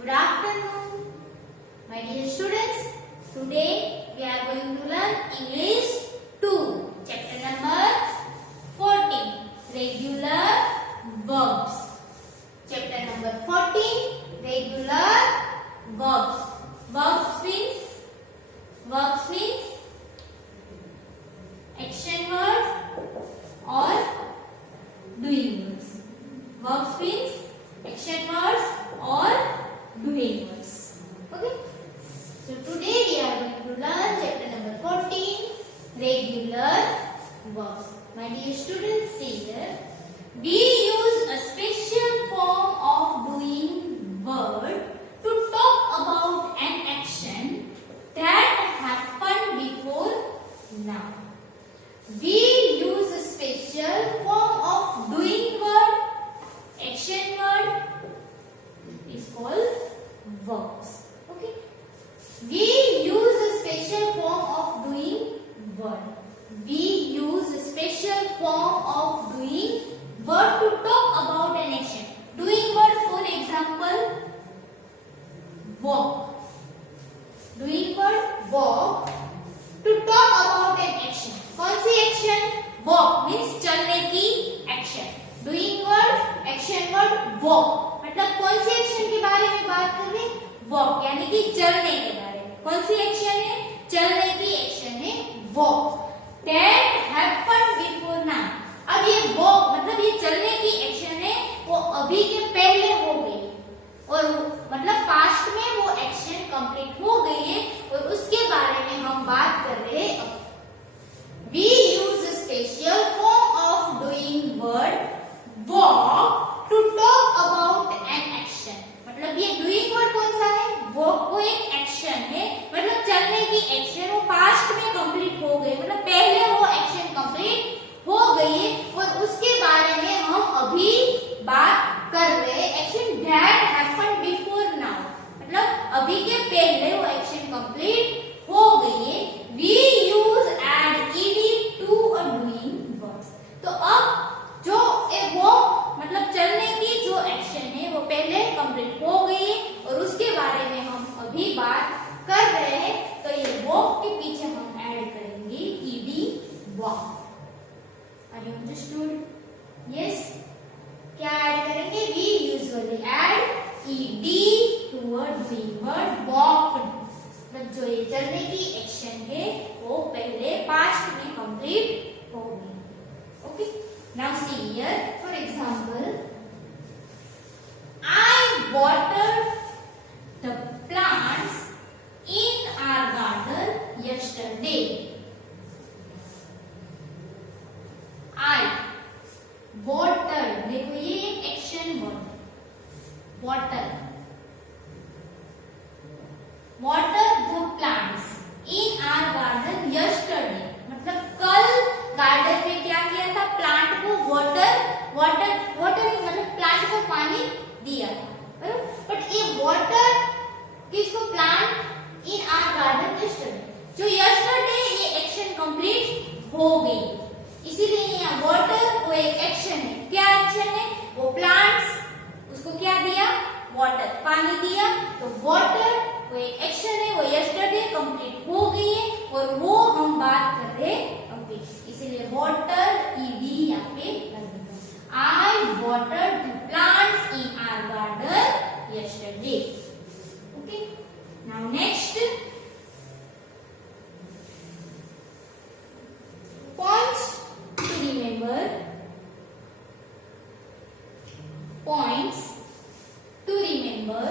Good afternoon, my dear students. Today we are going to learn English 2, chapter number 14, regular verbs. Chapter number 14, regular verbs. Verbs means action word or doing words. Verbs means action words or doing words. Okay. So today we are going to learn chapter number 14, regular verbs. My dear students, see here. We use a special form of doing word to talk about an action that happened before now. We use a special form of doing word, action word is called verbs. Okay. We use a special form of doing word. We use a special form of doing word to talk about an action. Doing word, for example, walk. Doing word walk to talk about an action. कौन सी action? Walk means चलने की action. Doing word, action word walk, मतलब कौन सी action के बारे में बात कर रहे हैं? वॉक यानी कि चलने के बारे में. कौन सी एक्शन है? चलने की एक्शन है walk. That happened before now. अब ये वॉक मतलब ये चलने की एक्शन है, वो अभी के पहले हो गई और मतलब पास्ट में वो एक्शन कंप्लीट हो गई है और उसके बारे में हम बात कर रहे हैं. We use a special form of doing word walk to talk about an action. मतलब ये doing word कौन सा है? walk वो एक एक्शन है, मतलब चलने की एक्शन वो पास्ट में कंप्लीट हो गई, मतलब पहले वो एक्शन कंप्लीट हो गई है और उसके बारे में हम अभी बात कर रहे हैं. Action that happened before now, मतलब अभी के पहले वो एक्शन कंप्लीट हो गई है. We use add ed to a doing verb. तो अब जो एक वो मतलब चलने की जो एक्शन है वो पहले कंप्लीट हो गई है और उसके बारे में हम अभी बात कर रहे हैं. तो ये वॉक के पीछे हम ऐड करेंगे ed walk. Are you understood? Yes. क्या ऐड करेंगे? We usually add ed to a doing verb walk. मतलब जो ये चलने की एक्शन है वो पहले पास्ट में कंप्लीट हो गई. Okay. Now see here, for example, I watered the plants in our garden yesterday. I watered, देखो ये एक action word, water. Water the plants in our garden yesterday. मतलब कल गार्डन में क्या किया था? प्लांट को वाटर मतलब प्लांट को पानी दिया था. बट ये वाटर किसको? Plant in our garden yesterday. जो yesterday ये एक्शन कंप्लीट हो गई, इसीलिए यहाँ वाटर वो एक एक्शन है. क्या एक्शन है? वो प्लांट्स उसको क्या दिया? वाटर, पानी दिया. तो वाटर वो एक एक्शन है, वो यस्टरडे कंप्लीट हो गई है और वो हम बात कर रहे हैं अभी, इसीलिए वाटर ed यहाँ पे लगेगा. I watered the plants in our garden yesterday. Okay. Now next, points to remember. Points to remember.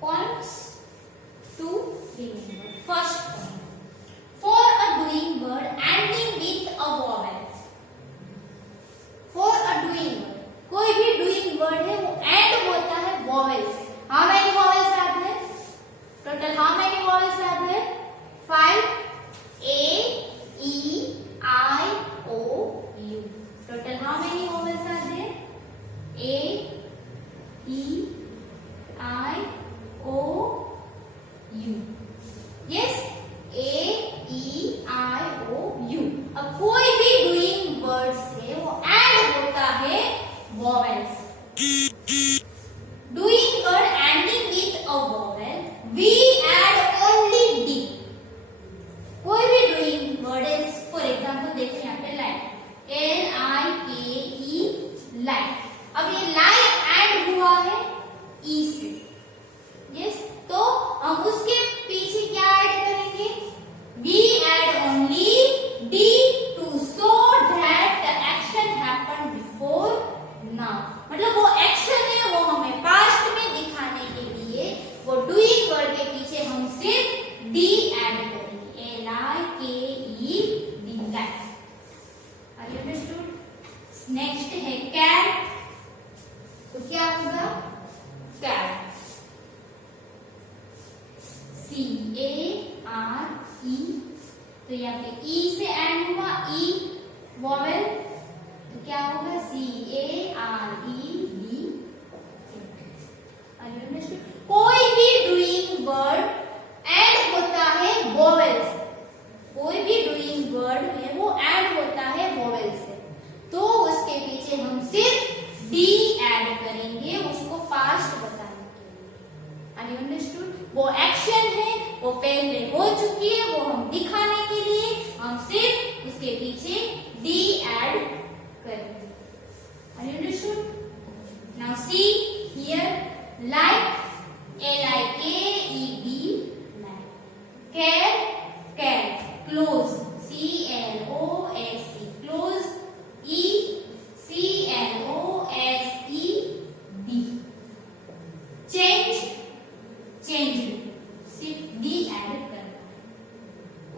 Points to remember. First point, तो यहाँ पे ई से एंड हुआ, ई वॉवेल, तो क्या होगा CARED। कोई भी डूइंग वर्ड एंड होता है वॉवेल से, कोई भी डूइंग वर्ड है वो एंड होता है वॉवेल से, तो उसके पीछे हम सिर्फ डी ऐड करेंगे उसको पास्ट बताने के लिए। अंडरस्टूड? वो एक्शन है, वो पहले हो चुकी है, वो हम दिखाने के लिए हम सिर्फ उसके पीछे डी ऐड करेंगे। Understood? Now see here, like, LIKED, like, care, care, close, CLOSE, close, CLOSED, change, changed, सिर्फ D ऐड करना।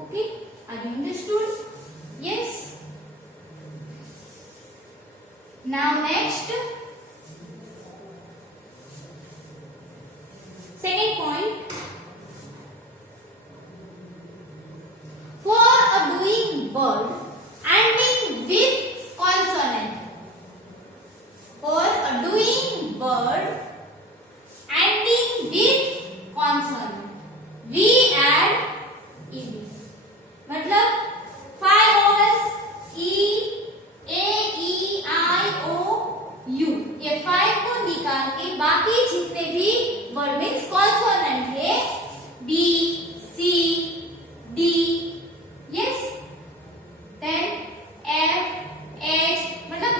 Okay, are you understood? Yes. Now next, second point, for a doing word ending with consonant, for a doing word ending with consonant we add ed, मतलब 5 vowels E A E I O U, ये 5 को निकाल के बाकी जितने भी word means consonant है B C D, yes, then F H, मतलब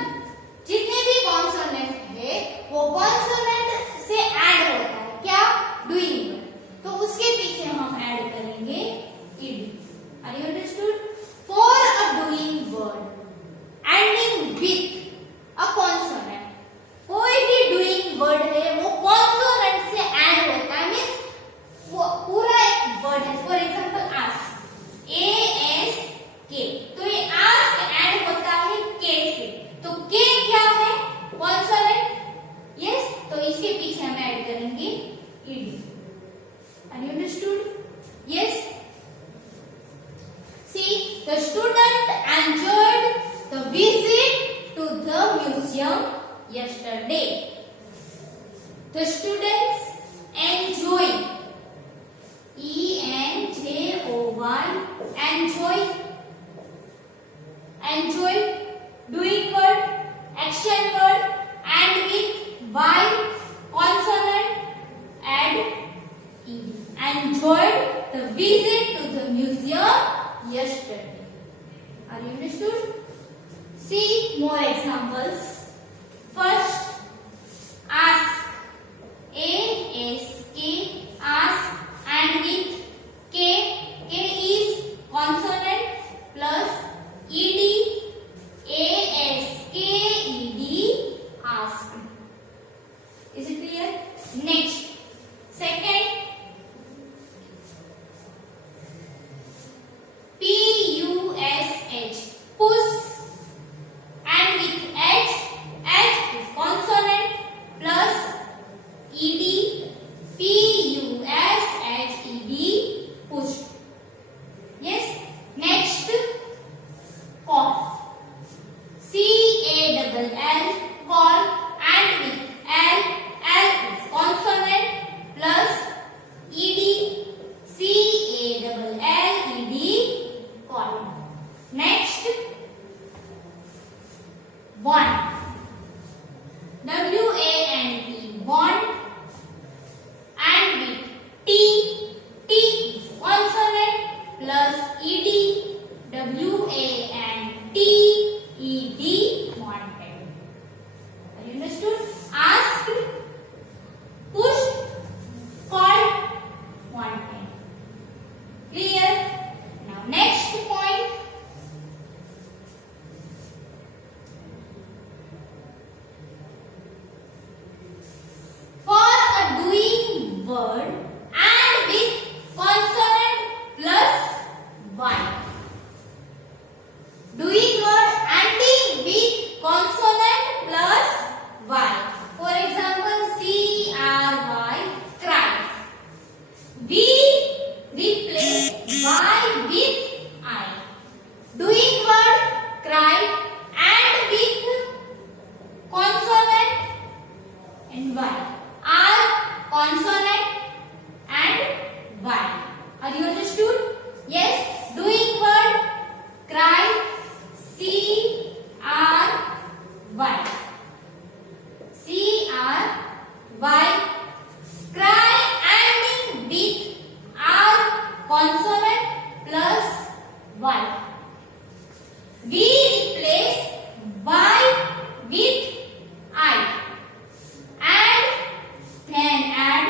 जितने भी कॉन्सोनेंट है वो कॉन्सोनेंट से ऐड होता है क्या, डूइंग वर्ड, तो उसके पीछे हम ऐड करेंगे ed। Are you understood? For a doing word ending with a consonant, कोई भी डूइंग वर्ड है वो कॉन्सोनेंट से ऐड होता है, मींस वो पूरा एक वर्ड है। फॉर एग्जांपल आस्क, ASK, तो ये आस्क ऐड होता है के से, तो के क्या है, कॉन्सोनेंट, यस, तो इसके पीछे हम ऐड करेंगे ed। Are you understood? Yes. See, the student enjoyed the visit to the museum yesterday. The students enjoy, ENJOY, enjoy, enjoy, doing word, action word, and with Y, consonant, add ed. Enjoyed the visit to the museum yesterday. Are you understood? See more examples. First, ask, ASK, ask, and with K, K is consonant plus ed, ASKED, ask. Is it clear? Next, second, PUSH, push, and with H, H is consonant plus ed, PUSHED, push. Yes. Next, call, CALL, call, and with L, L is consonant plus ed, CALLED, call. Next, want, WANT, want, and with T, T is consonant plus ed, WANTED, wanted. Are you understood? Asked, pushed, called, wanted. Clear? Now next point, for a doing word and with consonant plus Y. Y. We replace Y with I and then add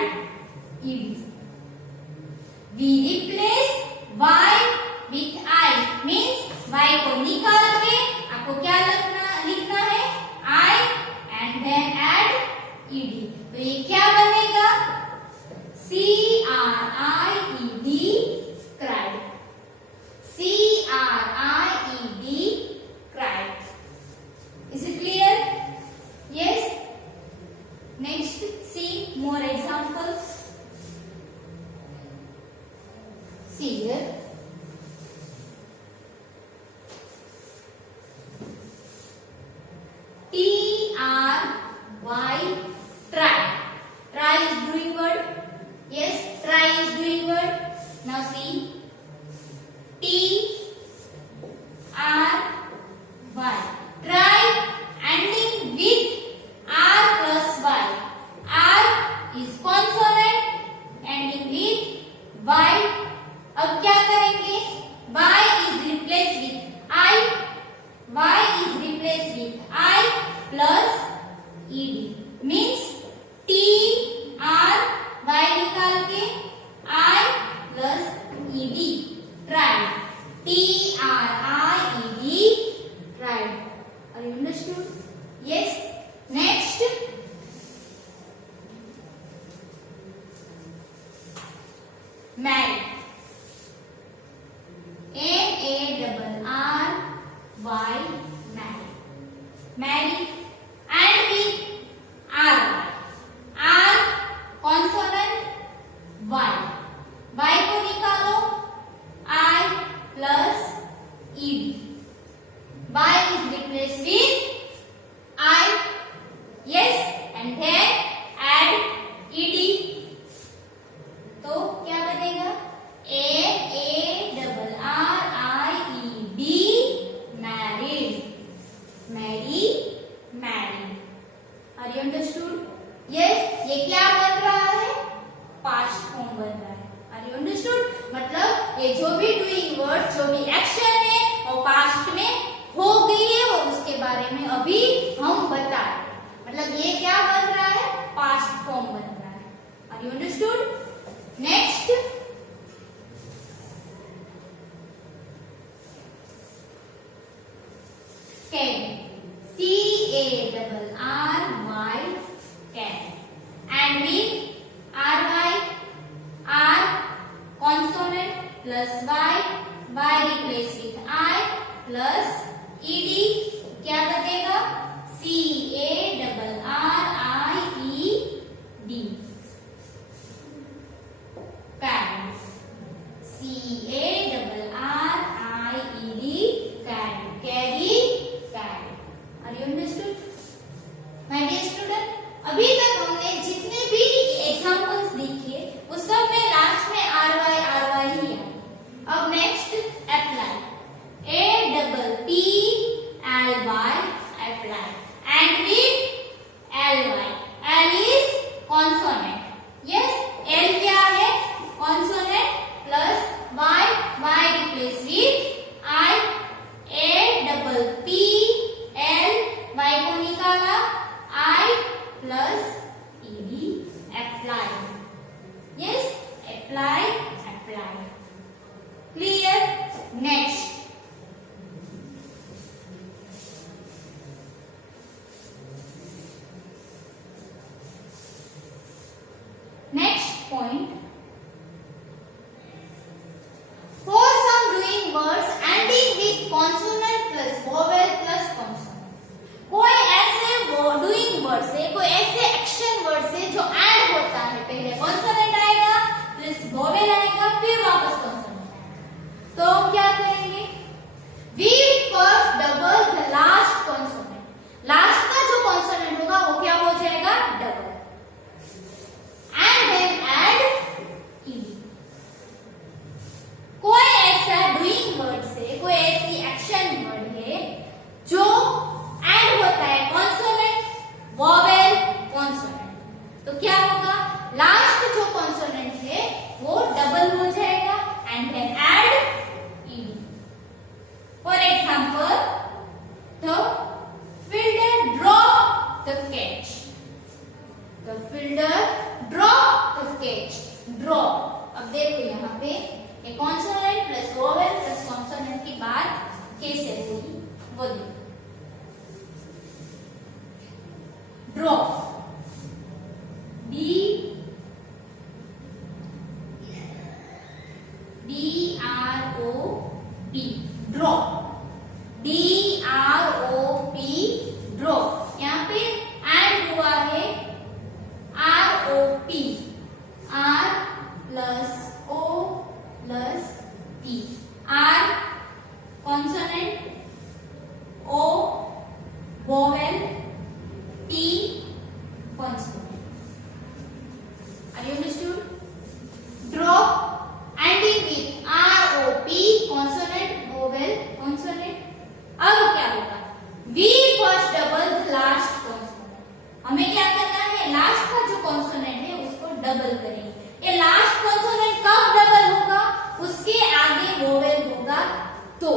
ed. We replace Y with I means Y को निकाल के आपको क्या लिखना है I and then add ed. तो ये क्या बनेगा CRIED cried. CRIED cried. Is it clear? Yes. Next, see more examples. See here. TRY try. Try is doing word. Yes, try is doing word. Now see. TRY. Try ending with R plus Y. R is consonant ending with Y. अब क्या करेंगे? Y is replaced with I. Y is replaced with I plus ed. Means T R Y निकाल के I plus ed. Tried. TRIED. Tried. Are you understood? Yes. Next. Married. MARRY. Married. Married and with R. R consonant Y. Y को निकालो I plus ed. Y is replaced with I. Yes, and then add ed. तो क्या बनेगा MARRIED. Married. Marry. Married. Are you understood? Yes. ये क्या बन रहा है? Past form बन रहा है. Are you understood? मतलब ये जो भी doing word, जो भी action है वो past में हो गई है और उसके बारे में अभी हम बता रहे हैं. मतलब ये क्या बन रहा है? Past form बन रहा है. Are you understood? Next. Can. CARRY. Can. And with RY. R consonant plus Y. Y replaced with I plus ed. क्या बचेगा? CARRIED. Can. CARRIED. Can. Carry. Can. Are you understood? My dear student, अभी तक हमने जितने भी examples देखे वो सब में लास्ट में RY ही आए. अब next apply. APPLY. Apply. And with LY. L is consonant. Yes, L क्या है? Consonant plus Y. Y replaced with I. APPL. Y को निकाला I plus ed. Apply. Yes, apply. Apply. Clear? Next. Drop, DROP drop. यहाँ पे end हुआ है ROP, R plus O plus P, R consonant, O vowel, T consonant. Are you understood? Drop ending with ROP consonant, vowel, consonant. अब क्या होगा? We first double the last consonant. हमें क्या करना है? लास्ट का जो कॉन्सोनेंट है उसको डबल करेंगे। ये लास्ट कॉन्सोनेंट कब डबल होगा? उसके आगे वोवेल होगा तो।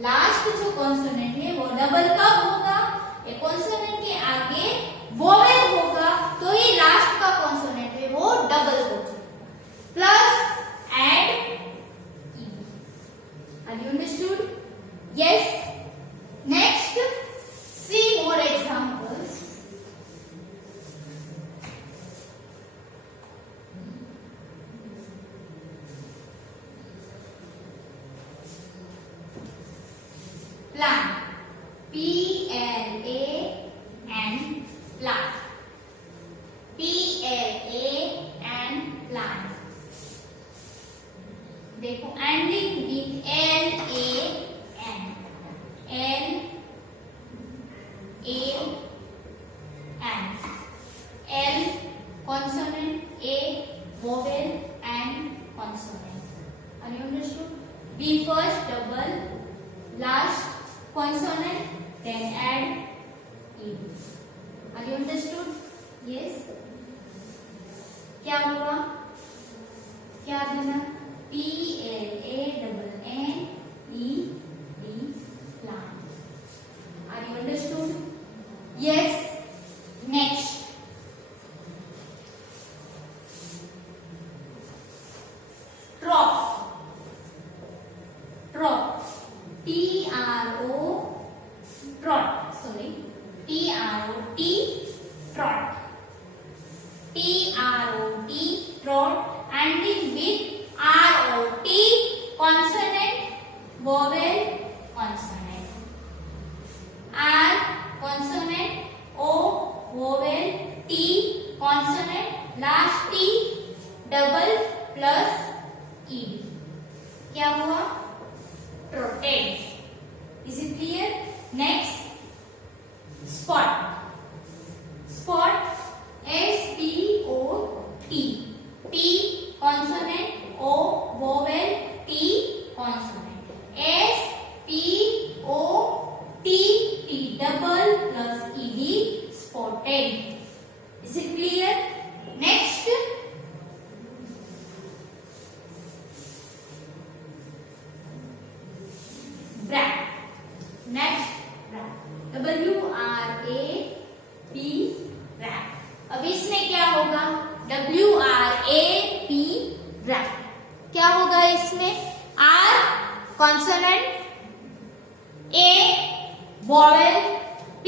लास्ट जो कॉन्सोनेंट है वो डबल कब होगा? ये कॉन्सोनेंट के आगे वोवेल होगा तो ये लास्ट का कॉन्सोनेंट है वो डबल हो जाएगा। Plus ed ed। Are you understood? Yes. Next, see more examples. Plan, PLAN, plan, PLAN, plan. देखो ending with LAN, L consonant, A vowel and consonant. Are you understood? We first double last consonant, then add ed. Are you understood? Yes. क्या होगा? क्या देना? PLANNED, plan. Are you understood? Yes. Next, trot, trot, trot, sorry, TROT, trot, trot, ending with ROT, consonant, vowel, consonant, R consonant, O vowel, T consonant, last T double plus ed। क्या हुआ? trotted। Is it clear? Next, spot, spot, SPOT, P consonant, O vowel, T consonant, SPOT, T double plus ed, spotted। Is it clear? Next, wrap, next wrap, WRAP, wrap। अब इसमें क्या होगा? WRAP, wrap। क्या होगा इसमें? R consonant, A vowel, P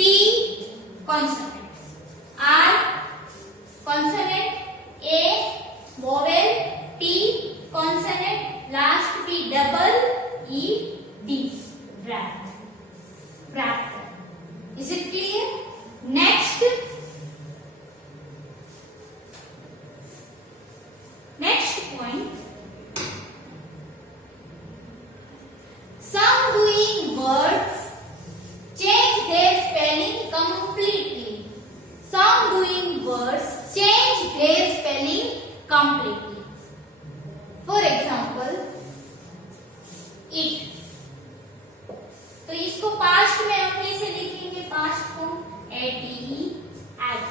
consonant, R consonant, A vowel, T consonant, last P double ED, wrap, wrap। Is it clear? Next, point, some doing words change their spelling completely. Some doing words change their spelling completely. For example, it। तो इसको past में हम कैसे लिखेंगे? Past form ATE, at।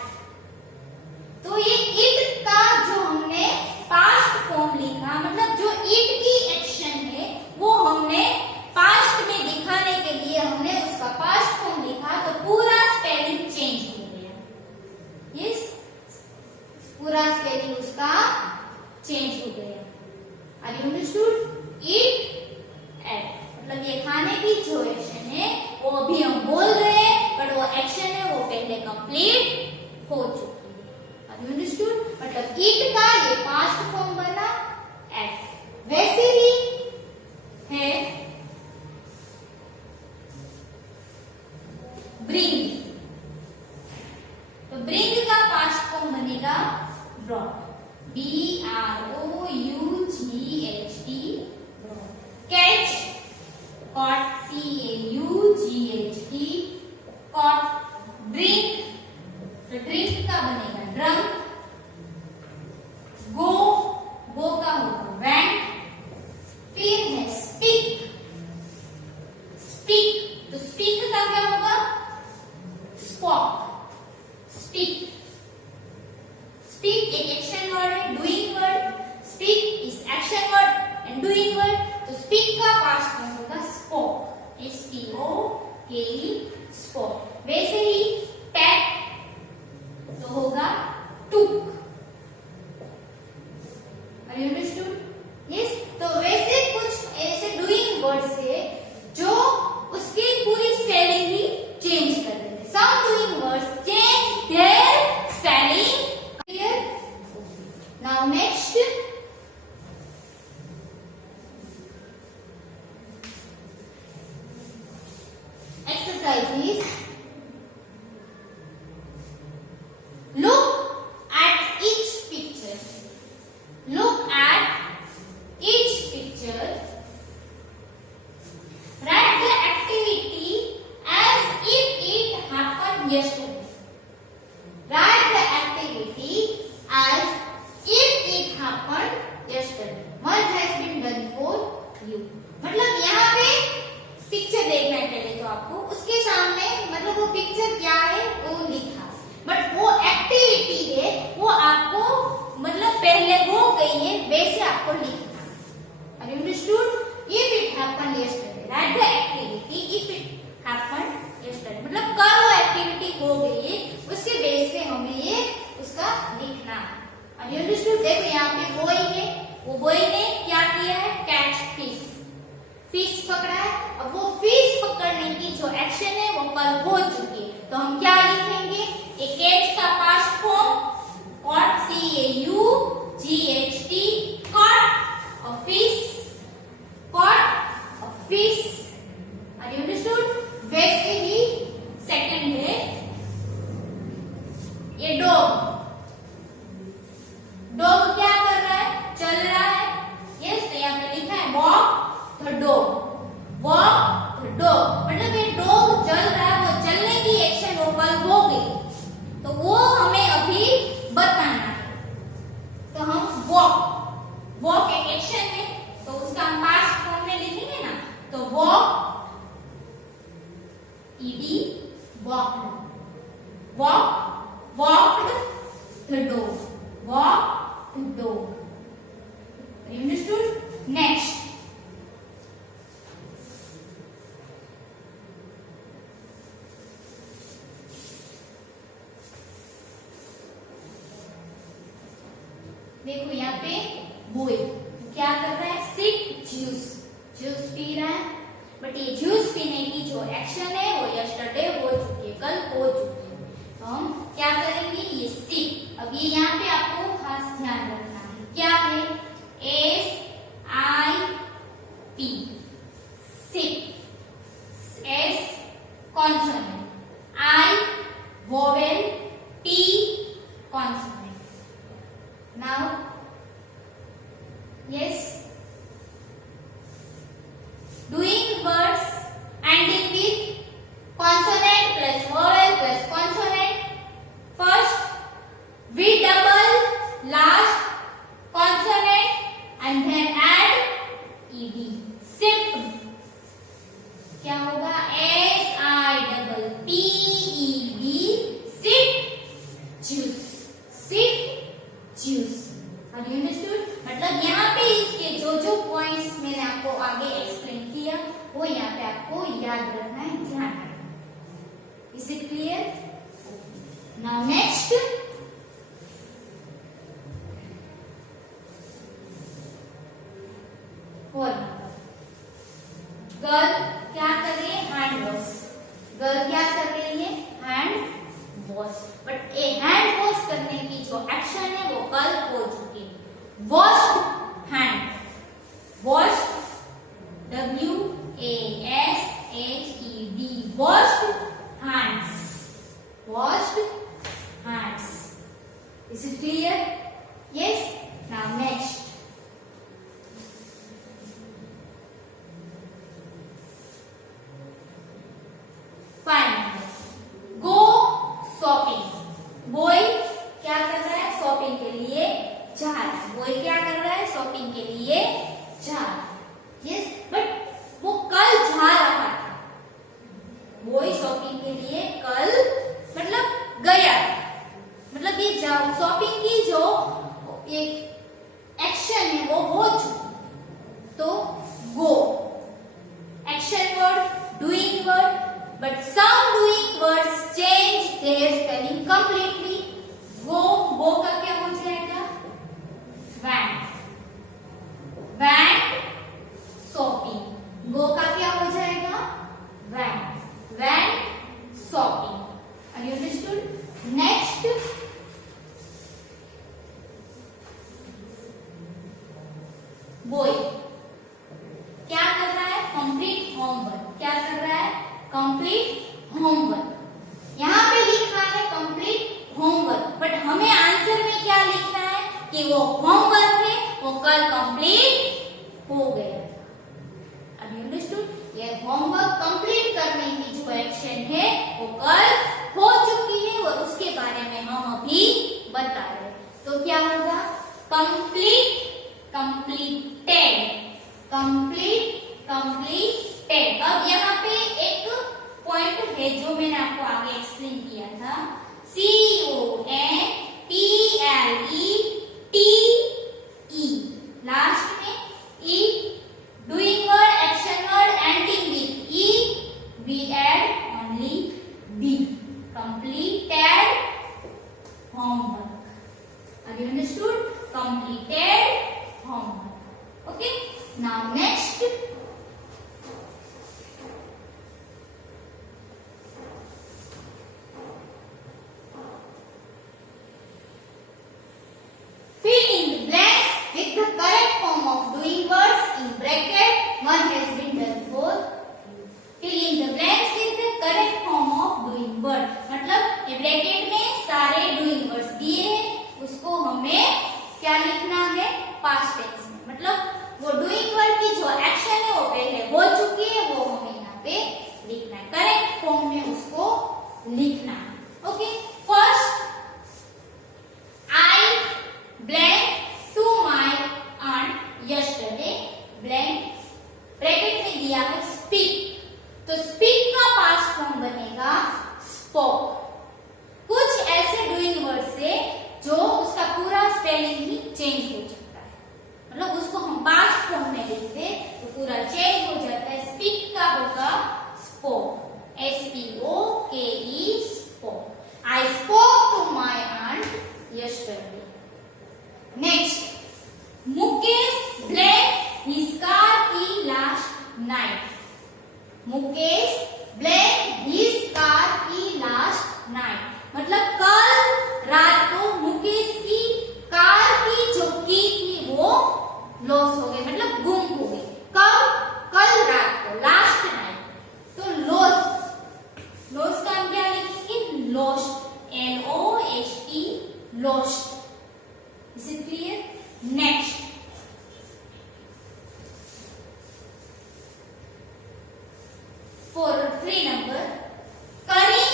तो ये it का जो हमने पास्ट फॉर्म लिखा, मतलब जो इट की एक्शन है वो हमने पास्ट में दिखाने के लिए हमने उसका पास्ट फॉर्म लिखा, तो पूरा स्पेलिंग चेंज हो गया। यस, पूरा स्पेलिंग उसका चेंज हो गया। Are you understood? Eat, ate, मतलब ये खाने की जो एक्शन है वो अभी हम बोल रहे हैं, बट वो एक्शन है वो पहले कंप्लीट हो चुकी है। Are you understood? मतलब इट का ये पास्ट फॉर्म बना एट। वैसे ही है केली स्पोर्ट। वैसे ही टैक तो होगा टुक। Are you understood? Yes. तो वैसे कुछ ऐसे डूइंग वर्ड्स है जो उसकी पूरी स्पेलिंग ही चेंज कर देते। Some doing words change their spelling. Clear? Now next. Exercise is look at each picture. Look at each picture. Write the activity as if it happened yesterday. Write the activity as if it happened yesterday. What has been done for you? मतलब यहाँ पे picture देखना है पहले तो आपको, उसके सामने मतलब वो पिक्चर क्या है वो लिखा, बट वो एक्टिविटी है वो आपको मतलब पहले हो गई है वैसे आपको लिखना। Are you understood? If it happened yesterday, write the activity if it happened yesterday. मतलब कल वो एक्टिविटी हो गई है उसके बेस पे हमें ये उसका लिखना है। Are you understood? देखो यहाँ पे बॉय है, वो बॉय ने क्या किया है, कैच फिश, फिश पकड़ा है। अब वो फिश पकड़ने की जो एक्शन है वो कल हो चुकी है, तो हम क्या लिखेंगे, एक कैच का past form caught, C-A-U-G-H-T, caught a fish, caught a fish. Are you understood? वैसे ही सेकंड है ये डॉग। डॉग क्या कर रहा है, चल रहा है। यस, तो यहाँ पे लिखा है walk the dog, walk the dog, मतलब ये डॉग चल रहा है, वो चलने की एक्शन वो कल हो गई, तो वो हमें अभी बताना है। तो हम वॉक, वॉक एक एक्शन है तो उसका हम पास्ट फॉर्म में लिखेंगे ना, तो walk ED walk, walk walked the dog, walk the dog. Understood? Next देखो यहाँ पे बॉय क्या कर रहा है, सिप जूस, जूस पी रहा है, बट ये जूस पीने की जो एक्शन है वो यस्टरडे हो चुकी है, कल हो चुकी है, तो हम क्या करेंगे, ये सिप। अब ये यहाँ पे आपको खास ध्यान रखना है, क्या है, S-I-P, sip, S consonant, I vowel, P consonant. Now, yes, doing words ending with consonant plus vowel plus consonant. First, we double last consonant and then add ed. Sip. क्या होगा, S-I-P-P-E-D, sip, juice, sip, juice. Are you understood? मतलब यहाँ पे इसके जो जो points मैंने आपको आगे एक्सप्लेन किया वो यहाँ पे आपको याद रखना है, ध्यान रखना। Is it clear? Now next, girl क्या कर रही है, हैंड वॉश। गर्ल क्या कर रही है, hand wash, but A hand wash करने की जो एक्शन है वो कल हो चुकी है। Washed hand, washed, W-A-S-H-E-D, washed hands, washed hands. Is it clear? Yes. Now next, go shopping. Boy क्या कर रहा है, शॉपिंग के लिए जा रहा है। बॉय क्या कर रहा है, कंप्लीटली। गो का क्या हो जाएगा? went, went shopping। गो का क्या हो जाएगा? went, went shopping। Are you understood? Next, boy क्या कर रहा है? Complete homework. क्या कर रहा है? Complete homework. यहाँ पे लिखा है कंप्लीट होमवर्क, बट हमें आंसर में क्या लिखना है कि वो होमवर्क है वो कल कंप्लीट हो गया। अभी अंडरस्टूड? ये होमवर्क कंप्लीट करने की जो एक्शन है वो कल हो चुकी है और उसके बारे में हम अभी बता रहे हैं। तो क्या होगा? Complete, completed, complete, completed. अब यहाँ पे एक पॉइंट है जो मैंने आपको आगे एक्सप्लेन किया था। COMPLETE, लास्ट में E, doing word, action word, ending with E, we add only B, completed homework। Have you understood? Completed homework। Okay, now next, fill in the blanks with the correct form of doing words in bracket. One has been done for you। Fill in the blanks with the correct form of doing word। मतलब ये bracket में सारे doing words दिए हैं, उसको हमें क्या लिखना है? पास्ट टेंस में। मतलब वो डूइंग वर्ड की जो एक्शन है वो पहले हो चुकी है, वो हमें यहाँ पे लिखना है, करेक्ट फॉर्म में उसको लिखना है। Okay, first, I blank to my aunt yesterday, blank bracket में दिया है स्पीक, तो स्पीक का पास्ट फॉर्म बनेगा स्पोक। कुछ ऐसे डूइंग वर्ड से जो उसका पूरा स्पेलिंग ही चेंज हो जाता है, मतलब उसको हम पास्ट फॉर्म में लिखते तो पूरा चेंज हो जाता है। स्पीक का होगा spoke, SPOKE, spoke. I spoke to my aunt yesterday. Next, Mukesh blank his car key last night, Mukesh blank his car key last night, मतलब कल रात को मुकेश की कार की जो की थी वो लॉस हो गई, मतलब गुम हो गई। कब? कल रात को, लास्ट नाइट। तो लॉस, लॉस का हम क्या लिखेंगे? Lost, LOST, lost. Is it clear? Next, for 3 number, Karim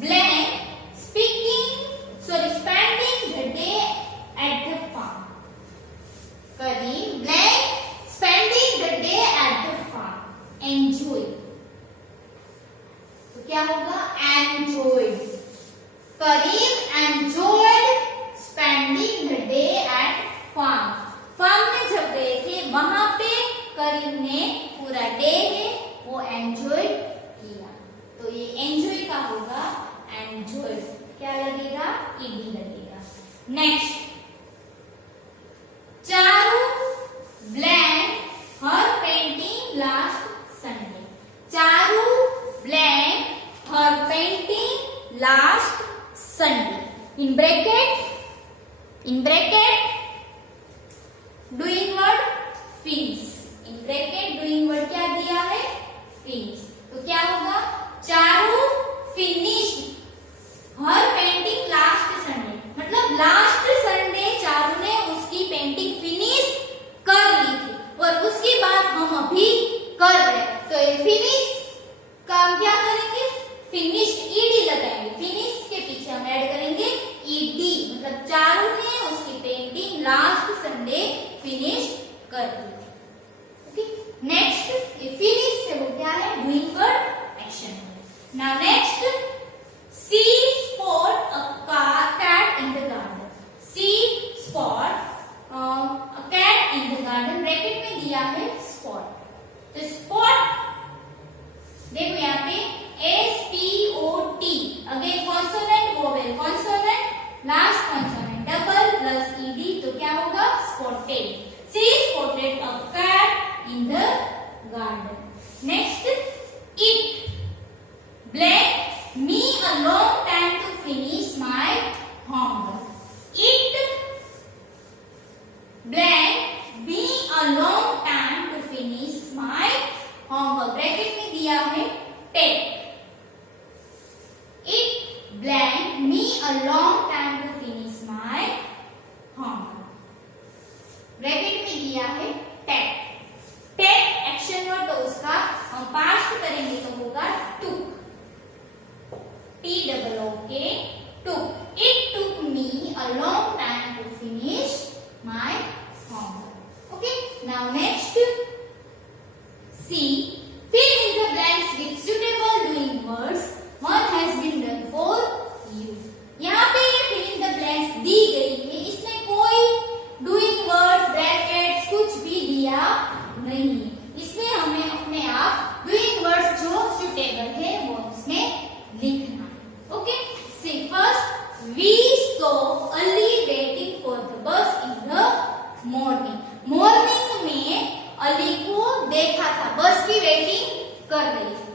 blank spending the day at the farm, Karim blank spending the day at the farm, enjoy, तो क्या होगा? enjoyed, Karim enjoyed spending the day at farm। Farm में जब गए थे वहां पे करीम ने पूरा डे है वो एंजॉय किया, तो ये एंजॉय का होगा एंजॉय, क्या लगेगा? ED लगेगा। Next, Charu blank her painting last Sunday, Charu blank her painting last Sunday. In bracket doing word finish, in bracket doing word क्या दिया है? फिनिश। तो क्या होगा? चारू फिनिश्ड हर पेंटिंग लास्ट संडे, मतलब लास्ट संडे चारू ने उसकी पेंटिंग फिनिश कर ली थी और उसके बाद हम अभी कर रहे हैं, तो ये फिनिश का हम क्या करेंगे? फिनिश्ड ED लगाएंगे, फिनिश के पीछे हम ऐड करेंगे ED, मतलब चारू ने उसकी पेंटिंग लास्ट संडे फिनिश कर दी। ओके, नेक्स्ट, ये फिनिश है वो क्या है? Doing word action. Now next, see spot a cat in the garden, see spot a cat in the garden, bracket में दिया है स्पॉट, तो स्पॉट दिया है take. It blank me a long time to finish my homework. Bracket में दिया है take. Take action word, तो उसका हम पास्ट करेंगे तो होगा टुक। TOOK, took। It took me a long time to finish my homework. Okay, now next, C. Fill in the blanks with suitable doing words. One has been done for you. यहाँ पे ये fill in the blanks दी गई है, इसमें कोई doing words, brackets कुछ भी दिया नहीं। इसमें हमें अपने आप doing words जो suitable है वो इसमें लिखना। Okay, see first, we saw Ali waiting for the bus in the morning. Morning में अली को देखा था, बस की वेटिंग कर रही है।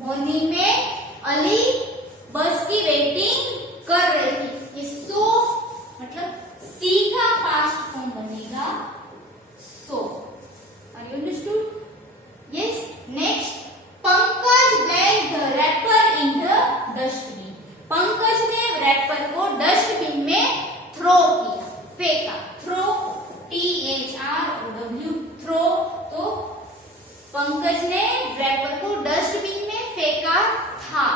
मॉर्निंग में अली बस की वेटिंग कर रही थी। ये सो मतलब सी का पास्ट फॉर्म बनेगा saw. Are you understood? Yes. Next, Pankaj blank the wrapper in the dustbin. Pankaj ने रैपर को डस्टबिन में थ्रो किया, फेंका। Throw THROW, throw. तो पंकज ने रैपर को डस्टबिन में फेंका था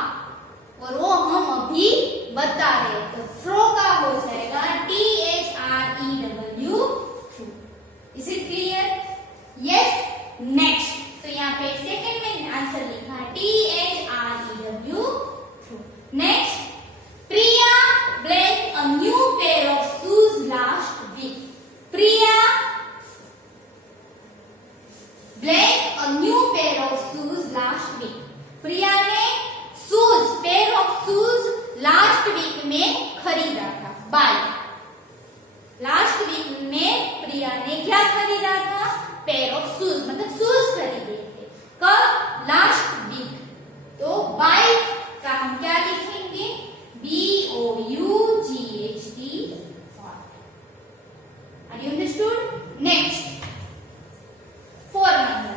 और वो हम अभी बता रहे हैं, तो थ्रो का हो जाएगा THREW, threw. Is it clear? Yes. Next, तो यहाँ पे सेकंड में आंसर लिखा THREW, threw. Next, Priya blank a new pair of shoes last week. Priya blank a new pair of shoes last week. Priya ने shoes, pair of shoes last week में खरीदा था। Bye. Last week में प्रिया ने क्या खरीदा था? पेयर ऑफ शूज, मतलब शूज खरीदे थे। कब? Last week. तो बाय का हम क्या लिखेंगे? BOUGHT। Are you understood? Next, 4 number.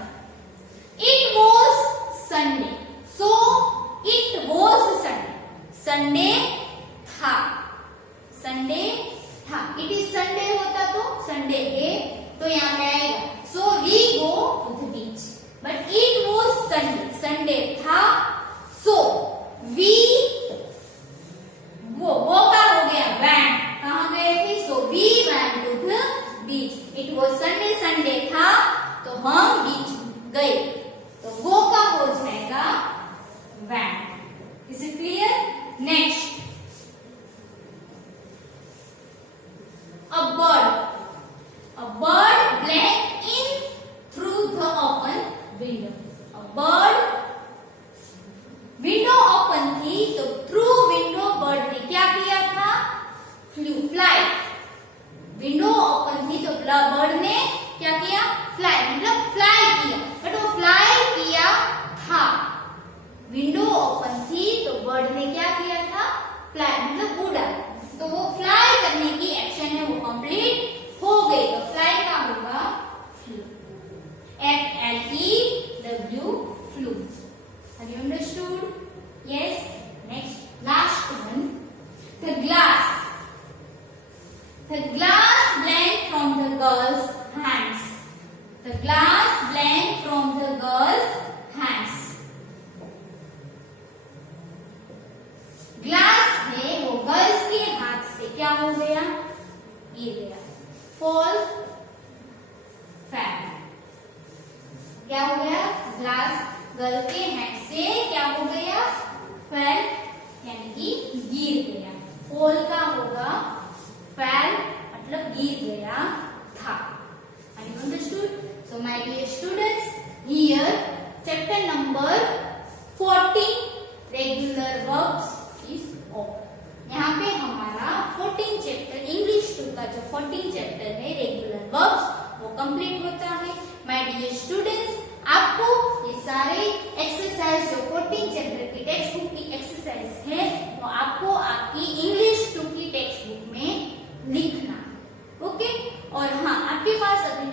It was Sunday, so it was Sunday. Sunday था, Sunday था। It is Sunday होता तो Sunday है, तो यहाँ पे आएगा so we go to the beach. But it was Sunday, Sunday था, so we, वो का हो गया went, कहाँ गए थे? So we went to the beach. It was Sunday, Sunday था तो हम बीच गए, तो वो का हो जाएगा went. Is it clear? Next, a bird blank in through the open window. A bird, window open थी तो थ्रू विंडो बर्ड ने क्या किया था? फ्लाई। विंडो ओपन थी तो बर्ड ने क्या किया? फ्लाई, मतलब फ्लाई किया, बट वो फ्लाई किया था। विंडो ओपन थी तो बर्ड ने क्या किया था? फ्लाई, मतलब उड़ा, तो वो फ्लाई करने की एक्शन है वो कंप्लीट हो गई, तो फ्लाई का होगा flu. FLEW, flu. Have you understood? Yes. Next, last one. The glass. The glass blank from the girl's hands. The glass blank from the girl's hands. Glass है वो गर्ल्स के हाथ से क्या हो गया? गिर गया। फॉल, फैल। क्या हो गया? ग्लास गर्ल के हैंड से क्या हो गया? फैल, यानी कि गिर गया। फॉल का होगा फैल, मतलब गिर गया था। Are you understood? So my dear students, here chapter number 14 regular verbs is over. यहाँ पे हमारा 14 चैप्टर इंग्लिश 2 का जो 14 चैप्टर है रेगुलर वर्ब्स वो कंप्लीट होता है। माय डियर स्टूडेंट्स, आपको ये सारे एक्सरसाइज जो 14 चैप्टर की टेक्स्ट बुक की एक्सरसाइज है वो आपको आपकी इंग्लिश 2 की टेक्स्ट बुक में लिखना, ओके? और हाँ, आपके पास अभी